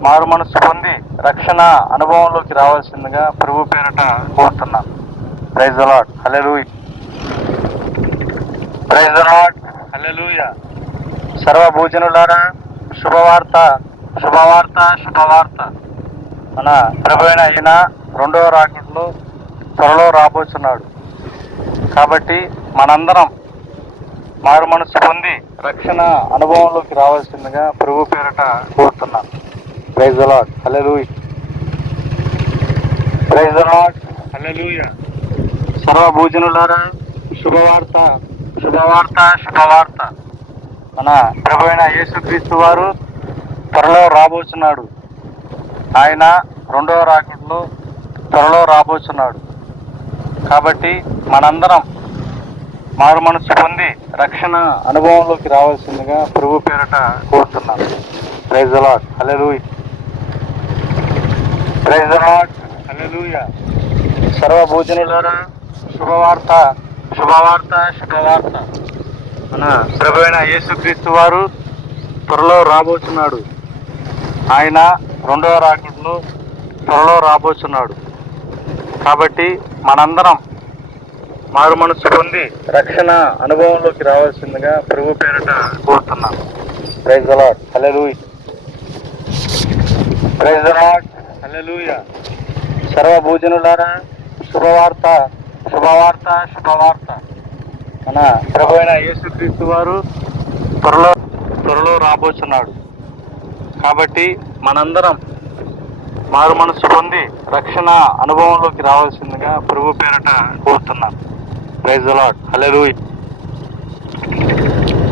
మారు మనసు పొంది రక్షణ అనుభవంలోకి రావాల్సిందిగా ప్రభు పేరట కోరుతున్నాను. Praise the Lord. Hallelujah. Praise the Lord. Hallelujah. సర్వభూజనులారా శుభవార్త శుభవార్త శుభవార్త. మన ప్రభు అయిన ఈయన రెండవ రాకడలో త్వరలో రాబోతున్నాడు. కాబట్టి మనందరం మారు మనసు పొంది రక్షణ అనుభవంలోకి రావాల్సిందిగా ప్రభు పేరట కోరుతున్నాను. Praise the Lord. Hallelujah. Praise the Lord. Hallelujah. సర్వభూజనులారా శుభవార్త శుభవార్త శుభవార్త. మన ప్రభు అయిన యేసుక్రీస్తు వారు త్వరలో రాబోతున్నాడు. ఆయన రెండవ రాకడలో త్వరలో రాబోతున్నాడు. కాబట్టి మనందరం మారు మనసు పొంది రక్షణ అనుభవంలోకి రావాల్సిందిగా ప్రభు పేరట కోరుతున్నాను. Praise the Lord. Hallelujah. Praise the Lord. Hallelujah. సర్వభూజనులారా శుభవార్త శుభవార్త శుభవార్త. మన ప్రభు అయిన యేసుక్రీస్తు వారు త్వరలో రాబోతున్నాడు. ఆయన రెండవ రాకడలో త్వరలో రాబోతున్నాడు. కాబట్టి మనందరం మారు మనసు పొంది రక్షణ అనుభవంలోకి రావాల్సిందిగా ప్రభు పేరట కోరుతున్నాం. Praise the Lord. Hallelujah. Praise the Lord. Hallelujah. సర్వభూజనులారా శుభవార్త శుభవార్త శుభవార్త. మన ప్రభు అయిన యేసుక్రీస్తు వారు త్వరలో రాబోతున్నాడు. కాబట్టి మనందరం మారు మనసు పొంది రక్షణ అనుభవంలోకి రావాల్సిందిగా ప్రభు పేరట కోరుతున్నాం. Praise the Lord. Hallelujah.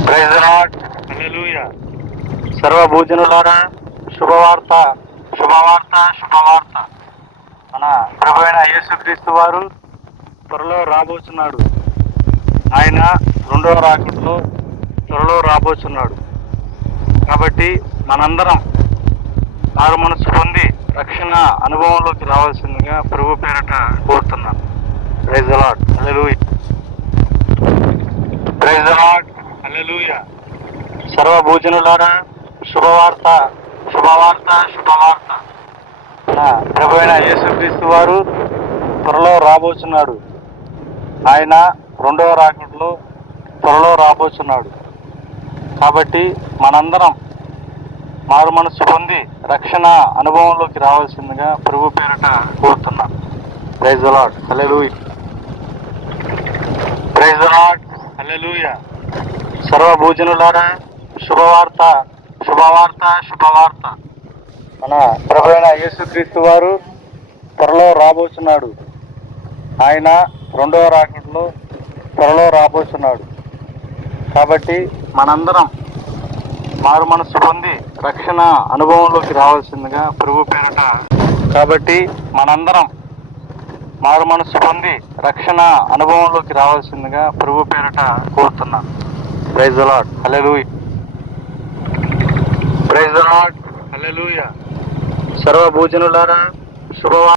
Praise the Lord. Hallelujah. సర్వభూజనులారా శుభవార్త శుభవార్త శుభవార్త. మన ప్రభు అయిన యేసుక్రీస్తు వారు త్వరలో రాబోతున్నాడు. ఆయన రెండవ రాకడలో త్వరలో రాబోతున్నాడు. కాబట్టి మనందరం మారు మనసు పొంది రక్షణ అనుభవంలోకి రావాల్సిందిగా ప్రభు పేరట కోరుతున్నాం. Praise the Lord. Hallelujah. Praise the Lord. Hallelujah. సర్వభూజనులారా శుభవార్త శుభవార్త శుభవార్త. మన ప్రభు అయిన యేసుక్రీస్తు వారు త్వరలో రాబోతున్నాడు. ఆయన రెండవ రాకడలో త్వరలో రాబోతున్నాడు. కాబట్టి మనందరం మారు మనసు పొంది రక్షణ అనుభవంలోకి రావాల్సిందిగా ప్రభు పేరట కోరుతున్నాం. Praise the Lord. Hallelujah. Praise the Lord. Hallelujah. సర్వభూజనులారా శుభవార్త శుభవార్త శుభవార్త. మన ప్రభు అయిన యేసుక్రీస్తు వారు త్వరలో రాబోతున్నాడు. ఆయన రెండవ రాకడలో త్వరలో రాబోతున్నాడు. కాబట్టి మనందరం మారు మనసు పొంది రక్షణ అనుభవంలోకి రావాల్సిందిగా ప్రభు పేరట. కాబట్టి మనందరం మారు మనసు పొంది రక్షణ అనుభవంలోకి రావాల్సిందిగా ప్రభు పేరట కోరుతున్నాం. Praise the Lord. Hallelujah. Praise the Lord. Hallelujah. సర్వభూజనులారా శుభవార్త